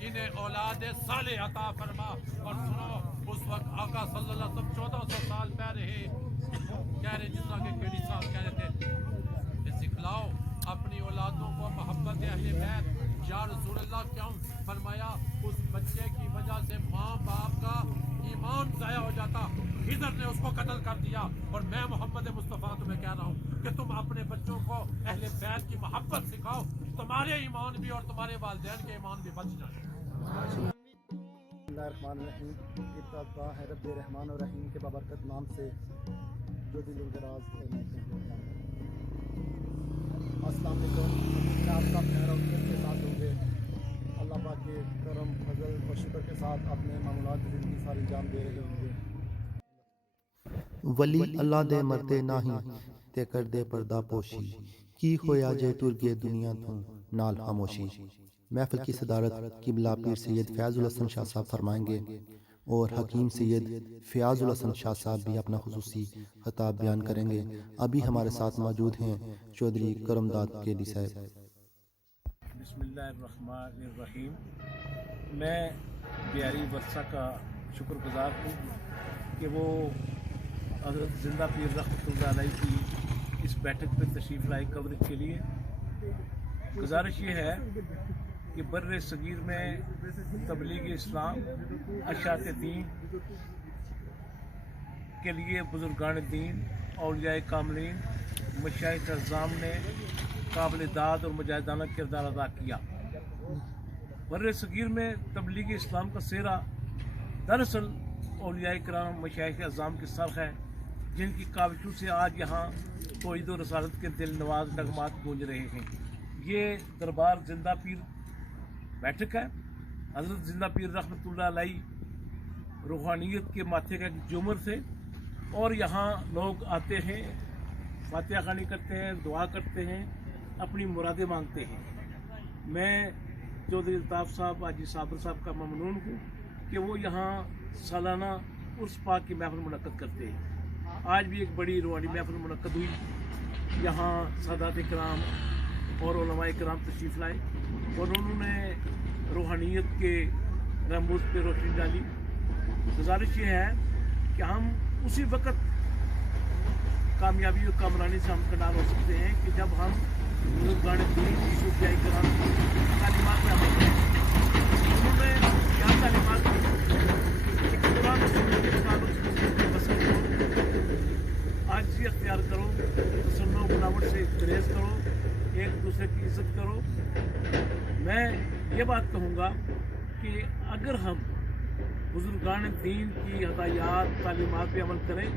انہیں اولاد صالح عطا فرما. اور سنو اس وقت آقا صلی اللہ علیہ وسلم 1400 سال پہلے کہہ رہے جس طرح کے کیڑی صاحب کہہ رہے تھے کہ سکھلاؤ اپنی اولادوں کو محبت اہل بیت. یا رسول اللہ کیوں؟ فرمایا اس بچے کی وجہ سے ماں باپ کا ایمان ضائع ہو جاتا. خضر نے اس کو قتل کر دیا. اور میں محمد مصطفیٰ تمہیں کہہ رہا ہوں کہ تم اپنے بچوں کو اہل بیت کی محبت سکھاؤ, تمہارے ایمان بھی اور تمہارے والدین کے ایمان بھی بچ جائیں. بسم اللہ الرحمن الرحیم. ابتدا ہے رب رحمان الرحیم کے بابرکت نام سے جو دل الدراز السلام علیکم. میں آپ کا خیر وقت کے ساتھ ہوں گے. اللہ پاک کے کرم فضل اور شکر کے ساتھ اپنے معمولات کی زندگی ساری انجام دے رہے ہوں گے. ولی اللہ دے مرتے ناہی تے کر دے پردہ پوشی کی ہویا جے ٹر گئے دنیا تو نال خاموشی. محفل کی صدارت قبلہ پیر سید فیاض الحسن شاہ صاحب فرمائیں گے اور حکیم سید فیاض الحسن شاہ صاحب بھی اپنا خصوصی خطاب بیان کریں گے. ابھی ہمارے ساتھ موجود ہیں چودھری کرم داد کیلی صاحب. بسم اللہ الرحمن الرحیم. میں بیاری ورثہ کا شکر گزار ہوں کہ وہ حضرت زندہ پیر رحمۃ اللہ علیہ کی اس بیٹھک پہ تشریف لائے کوریج کے لیے. گزارش یہ ہے کہ بر صغیر میں تبلیغ اسلام اشاعت دین کے لیے بزرگان دین اولیاء کاملین مشائخ اعظام نے قابل داد اور مجاہدانہ کردار ادا کیا. بر صغیر میں تبلیغ اسلام کا سہرا دراصل اولیاء کرام مشائخ اعظام کی سر ہے جن کی کاوشوں سے آج یہاں توحید و رسالت کے دل نواز نغمات گونج رہے ہیں. یہ دربار زندہ پیر بیٹھک ہے. حضرت زندہ پیر رحمۃ اللہ علیہ روحانیت کے ماتھے کا جمر تھے اور یہاں لوگ آتے ہیں, فاتحہ خوانی کرتے ہیں, دعا کرتے ہیں, اپنی مرادیں مانگتے ہیں. میں چودھری الطاف صاحب حاجی صابر صاحب کا ممنون ہوں کہ وہ یہاں سالانہ عرس پاک کی محفل منعقد کرتے ہیں. آج بھی ایک بڑی روحانی محفل منعقد ہوئی. یہاں سادات کرام اور علماء کرام تشریف لائے اور انہوں نے روحانیت کے رموز پہ روشنی ڈالی. گزارش یہ ہے کہ ہم اسی وقت کامیابی اور کامرانی سے ہمکنار ہو سکتے ہیں کہ جب ہم بزرگان دین صوفیاء کرام کی تعلیمات میں عمل کریں. انہوں نے کیا تعلیمات دی کہ قرآن و سنت کے مطابق بسر کرو, عاجزی اختیار کرو, تسنن و بناوٹ سے گریز کرو, ایک دوسرے کی عزت کرو. میں یہ بات کہوں گا کہ اگر ہم بزرگان دین کی ہدایات تعلیمات پہ عمل کریں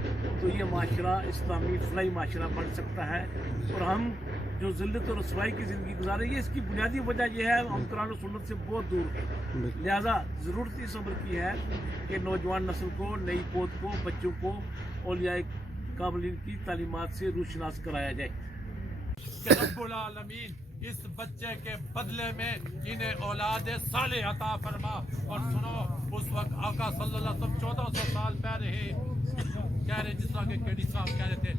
تو یہ معاشرہ اسلامی فلاحی معاشرہ بن سکتا ہے. اور ہم جو ذلت و رسوائی کی زندگی گزارے یہ اس کی بنیادی وجہ یہ ہے ہم قرآن و سنت سے بہت دور ہیں. لہذا ضرورت اس صبر کی ہے کہ نوجوان نسل کو, نئی پوت کو, بچوں کو اولیاء کاملین کی تعلیمات سے روشناس کرایا جائے. کہ رب العالمین اس بچے کے بدلے میں انہیں اولاد صالح عطا فرما. اور سنو اس وقت آقا صلی اللہ علیہ وسلم 1400 سال پہلے کہہ رہے جس طرح کے کیڑی صاحب کہہ رہے تھے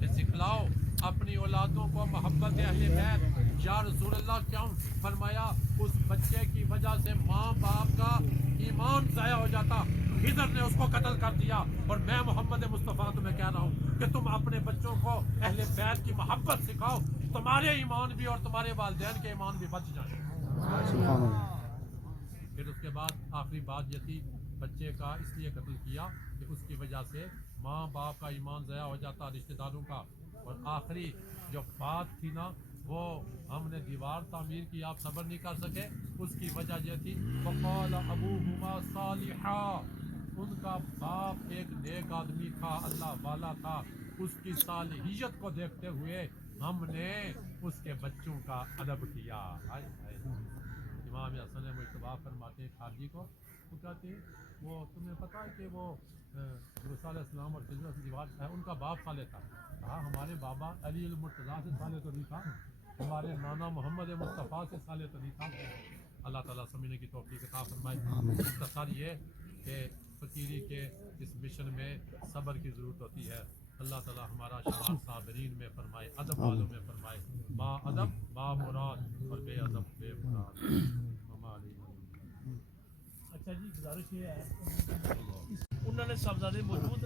کہ سکھلاؤ اپنی اولادوں کو محبت اہل بیت. یا رسول اللہ کیوں؟ فرمایا اس بچے کی وجہ سے ماں باپ کا ایمان ضائع ہو جاتا. خضر نے اس کو قتل کر دیا. اور میں محمد مصطفیٰ تمہیں کہہ رہا ہوں کہ تم اپنے بچوں کو اہل بیت کی محبت سکھاؤ, تمہارے ایمان بھی اور تمہارے والدین کے ایمان بھی بچ جائیں. پھر اس کے بعد آخری بات یہ تھی بچے کا اس لیے قتل کیا کہ اس کی وجہ سے ماں باپ کا ایمان ضائع ہو جاتا, رشتہ داروں کا. اور آخری جو بات تھی نا وہ ہم نے دیوار تعمیر کی, آپ صبر نہیں کر سکے. اس کی وجہ یہ تھی وقال ابوہما صالحا, ان کا باپ ایک نیک آدمی تھا, اللہ والا تھا. اس کی صالحیت کو دیکھتے ہوئے ہم نے اس کے بچوں کا ادب کیا. امام حسن مجتبیٰ فرماتے ہیں خارجی کو, وہ کہتے ہیں وہ تمہیں پتہ ہے کہ وہ موسیٰ علیہ السلام اور خضر کی دیوار ہے, ان کا باپ صالح تھا. کہا ہمارے بابا علی المرتضیٰ سے صالح تو نہیں تھا, ہمارے نانا محمد مصطفیٰ سے صالح تو نہیں تھا. اللہ تعالیٰ سمجھنے کی توفیق عطا فرمائے. مختصر یہ کہ فقیری کے اس مشن میں صبر کی ضرورت ہوتی ہے. اللہ تعالیٰ ہمارا شمار صابرین میں فرمائے، ادب والوں میں فرمائے، با ادب با مراد اور بے ادب بے مراد ہماری۔ اچھا جی، گزارش یہ ہے انہوں نے صاحبزادے موجود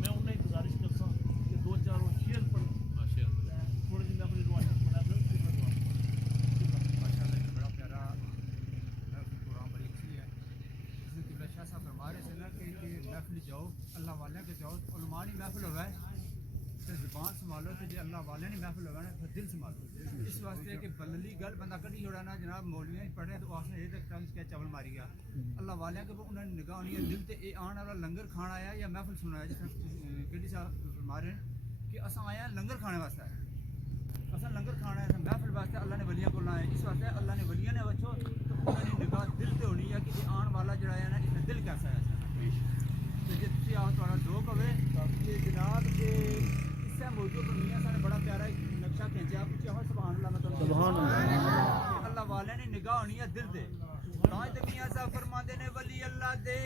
میں انہیں گزارش کرتا ہوں کہ دو چار وہ شعر پڑھ تھوڑی سی میں اپنی روحانیت بنا ماشاء اللہ یہ بڑا پیارا محفل قرآن بڑی اچھی ہے۔ جس میں قبلہ شاہ صاحب فرما رہے تھے نا کہ محفل جاؤ اللہ والے کے جاؤ، علماء نہیں محفل ہوئے تو زبان سنبھالو، تو جی اللہ والے نہیں محفل ہوئے نا پھر دل سنبھالو۔ اس واسطے کہ بللی گل بندہ کٹی چھوڑا نا جناب مولویاں پڑھے تو اس نے یہ دیکھتا کیا چاول ماری گیا۔ اللہ والے کے انہوں نے نگاہ ہونی ہے دل تے اے آن والا لنگر کھانا آیا یا محفل سنا ہے، جس طرح کڈی صاحب فرما رہے ہیں کہ اساں آیا لنگر کھانے واسطے ہے، اصل لنگر کھانا ہے محفل واسطے اللہ نے ولیاں کو لایا، اس واسطے اللہ نے ولیاں نے بچو تو انہوں نے نگاہ دل تے ہونی ہے کہ یہ آن والا جڑا ہے نا اس میں دل کیسا ہے۔ تو جی تھی آؤ تھوڑا ذوق ہوئے کہ جناب کہ اس سے موضوع پر میاں صاحب نے بڑا پیارا ایک نقشہ کھینچا، پوچھا ہو سبحان اللہ میں سبحان اللہ، اللہ والے نے نگاہ ہونی ہے دل دے۔ تاں تے میاں صاحب فرماندے نے ولی اللہ دے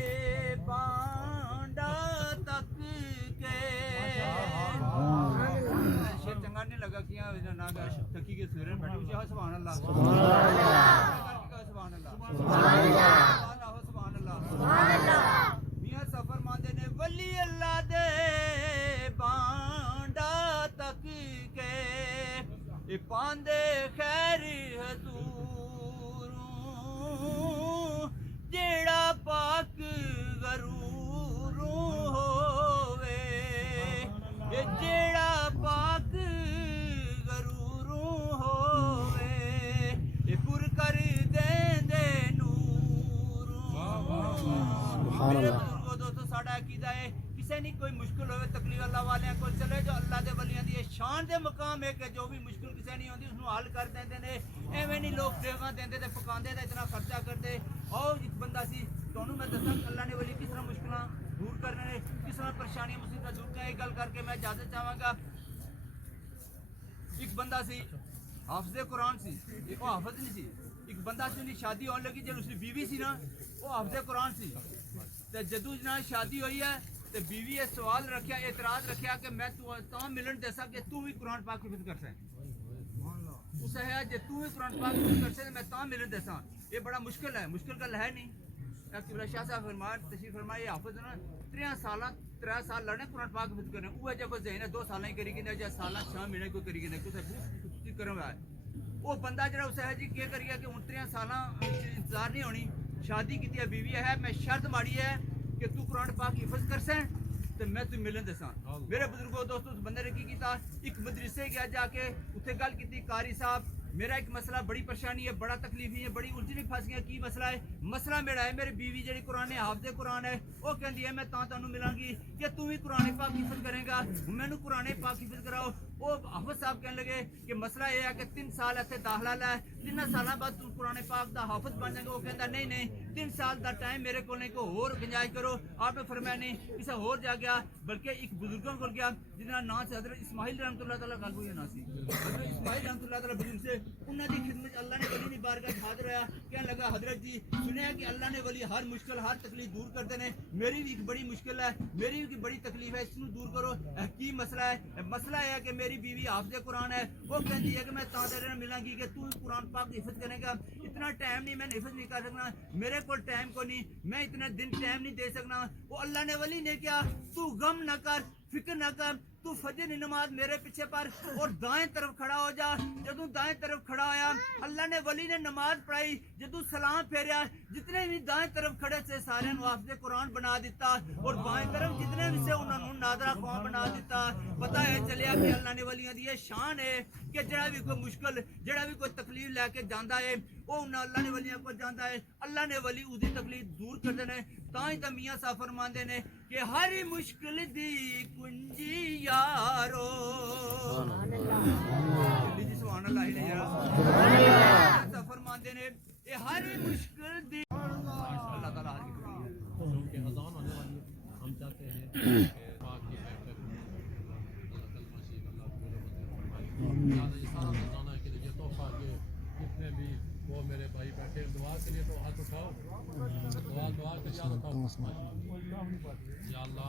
پانڈا تک کے شیر چنگا نہیں لگا کیا نا تکی کے سویرے بیٹھے پوچھا ہو سبحان اللہ سبحان اللہ سبحان اللہ سبحان اللہ سبحان اللہ۔ میاں صاحب فرماندے نے ولی اللہ دے پانڈا تک کے پاندے خیر حضور جیڑا پاک غرور ہووے، جیڑا پاک غرور ہووے پر کر دے نور۔ میرے بزرگوں دوستو ساڈا عقیدہ ہے کسے نہیں کوئی مشکل ہوئے تکلیف اللہ والیاں کو چلے جو اللہ دے ولیاں دی شان دے مقام ہے کہ جو بھی مشکل کسے نہیں ہوندی اس نو حل کر دیندے نے، ایویں نہیں لوگ دیواں دیندے تے پکاندے تے اتنا خرچہ کرتے۔ اور ایک بندہ سی تانوں میں دساں کہ اللہ نے ولی کس طرح مشکلاں دور کرنے نے، کس طرح پریشانیاں مصیبتاں دور کرنے، ایک گل کر کے میں اجازت چاہواں گا۔ ایک بندہ سی حافظ قرآن سی، وہ حافظ نہیں سی، ایک بندہ سی انہی شادی ہونے لگی جب اس کی بیوی سی نا وہ حافظ قرآن سی، تے جدوں جناب شادی ہوئی ہے تے بیوی یہ سوال رکھیا اعتراض رکھیا کہ میں تو ملن دسا کہ تو بھی قرآن پاک حفظ کر سیں، اس ہے جے تو بھی قرآن پاک حفظ کر سیں میں تا ملن دسا، یہ بڑا مشکل ہے، مشکل گل ہے نہیں۔ قبلہ شاہ صاحب فرمایا تشریف فرمایا یہ حافظ نا 3 سال لڑنے قرآن پاک حفظ کرنے، وہ جب ذہن ہے 2 سال ہی کری گئے یا سالہ 6 مہینے کوئی کری گئے کچھ کروں گا۔ وہ بندہ جڑا اس ہے جی کیا کریے کہ 3 سالہ انتظار نہیں ہونی، شادی کی بیوی ہے، میں شرط ماڑی ہے کہ تو قرآن پاک حفظ کر سیں تو میں تو ملن دساں۔ میرے بزرگوں دوستو اس بندے نے کی کیتا، ایک مدرسے گیا جا کے اتنے گل کی قاری صاحب میرا ایک مسئلہ بڑی پریشانی ہے، بڑا تکلیفی ہے، بڑی الجھن پھنس گیا، کی مسئلہ ہے؟ مسئلہ میرا ہے میری بیوی جڑی قرآن حافظ قرآن ہے وہ کہندی ہے میں تانوں ملاں گی کہ تو بھی قرآن پاک حفظ کرے گا، مینوں قرآن پاک حفظ کراؤ۔ وہ حافظ صاحب کہنے لگے کہ مسئلہ یہ ہے کہ 3 سال ایتھے داخلہ لے، 3 سالاں بعد تو قرآن پاک دا حافظ بن جائے گا۔ وہ کہندا نہیں 3 سال دا ٹائم میرے کو نہیں، کو اور گنجائش کرو۔ آپ نے فرمایا نہیں، کسی اور جا گیا بلکہ ایک بزرگوں کو گیا جس کا نام سے حضرت اسماعیل رحمۃ اللہ تعالیٰ گل ہوئی نا سی، حضرت اسماعیل رحمۃ اللہ تعالیٰ بزرگ سے انہوں کی خدمت اللہ نے ولی نہیں بارگاہ حاضر ہوا، کہنے لگا حضرت جی سنیا کہ اللہ نے ولی ہر مشکل ہر تکلیف دور کرتے ہیں، میری بھی ایک بڑی مشکل ہے، میری بھی بڑی تکلیف ہے، اس کو دور کرو۔ کی مسئلہ ہے؟ مسئلہ یہ ہے کہ میری بیوی حافظ قرآن ہے، وہ کہتی ہے کہ میں تیرے ملاں گی کہ تو قرآن پاک حفظ کرے گا، اتنا ٹائم نہیں میں حفظ نہیں کر سکنا، میرے کو ٹائم کو نہیں، میں اتنے دن ٹائم نہیں دے سکنا۔ وہ اللہ نے ولی نے کیا تو غم نہ کر، فکر نہ کر، تو فجر کی نماز میرے پیچھے پر اور دائیں طرف کھڑا ہو جا۔ جدوں دائیں طرف کھڑا ہویا اللہ نے ولی نے نماز پڑھائی، جدوں سلام پھیریا جتنے بھی دائیں طرف کھڑے سے سارے نو حافظ قرآن بنا دیتا اور بائیں طرف جتنے بھی سے انہوں نے نادرہ قوم بنا دیتا۔ پتہ ہے چلیا کہ اللہ نے ولیاں دی یہ شان ہے کہ جڑا بھی کوئی مشکل جڑا بھی کوئی تکلیف لے کے جاندا ہے وہ اللہ نے ولیاں کو جاندا ہے، اللہ نے ولی اس دی تکلیف دور کردے نے۔ تاں ہی تے میاں صاحب فرماندے نے کہ ہر مشکل دی کنجی یارو سبحان اللہ علیہ یار فرماندے نے یہ ہر مشکل دی اللہ تعالیٰ کیونکہ اذان ہونے والی ہے، ہم چاہتے ہیں کہ پاک کی بیٹھ یہ سارا بتانا ہے کہ یہ تحفہ کے جتنے بھی وہ میرے بھائی بیٹھے دعا کے لیے تو ہاتھ اٹھاؤ، دعا کے لیے ہاتھ اٹھاؤ۔ یا اللہ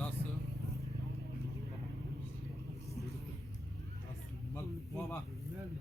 10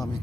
آمین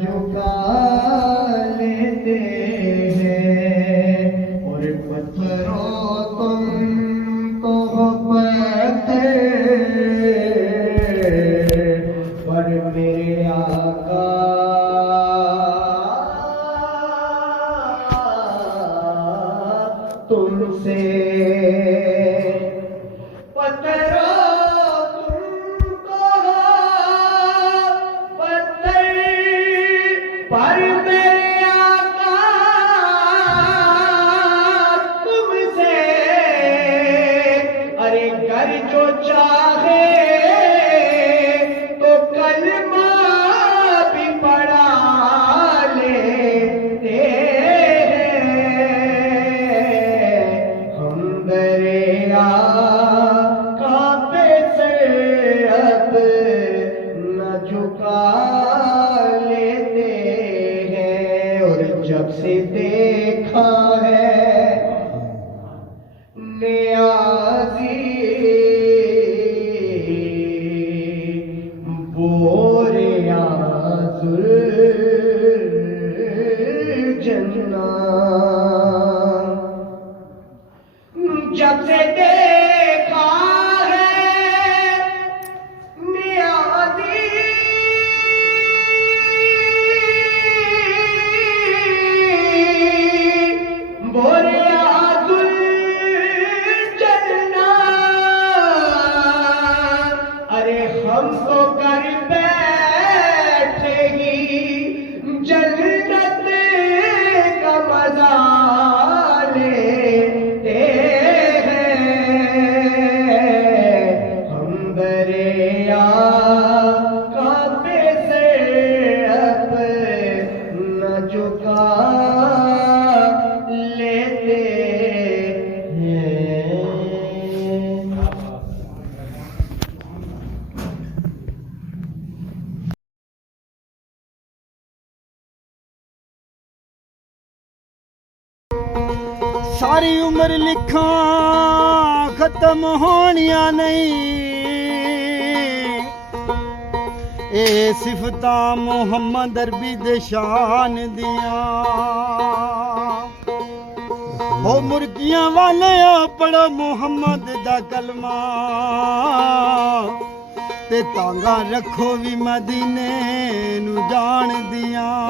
جھکا لیتے ہیں اور پتھروں تم تو ہو پتھر پر میرے آقا تم سے جب سے دیکھا ہے نیازی بوریاز الجنہ جب سے دیکھا ہے نیازی ہم تو کر بیٹھے گی جنت کا مزہ لیتے ہیں ہم دریا کعبے سے اپنا جھکا لیتے ہیں. ساری عمر لکھاں ختم ہونیاں نہیں اے صفتاں محمد عربی دے شان دیاں ہو مرغیاں والے پڑھو محمد دا کلمہ تے تانگا رکھو بھی مدینے نو جان دیاں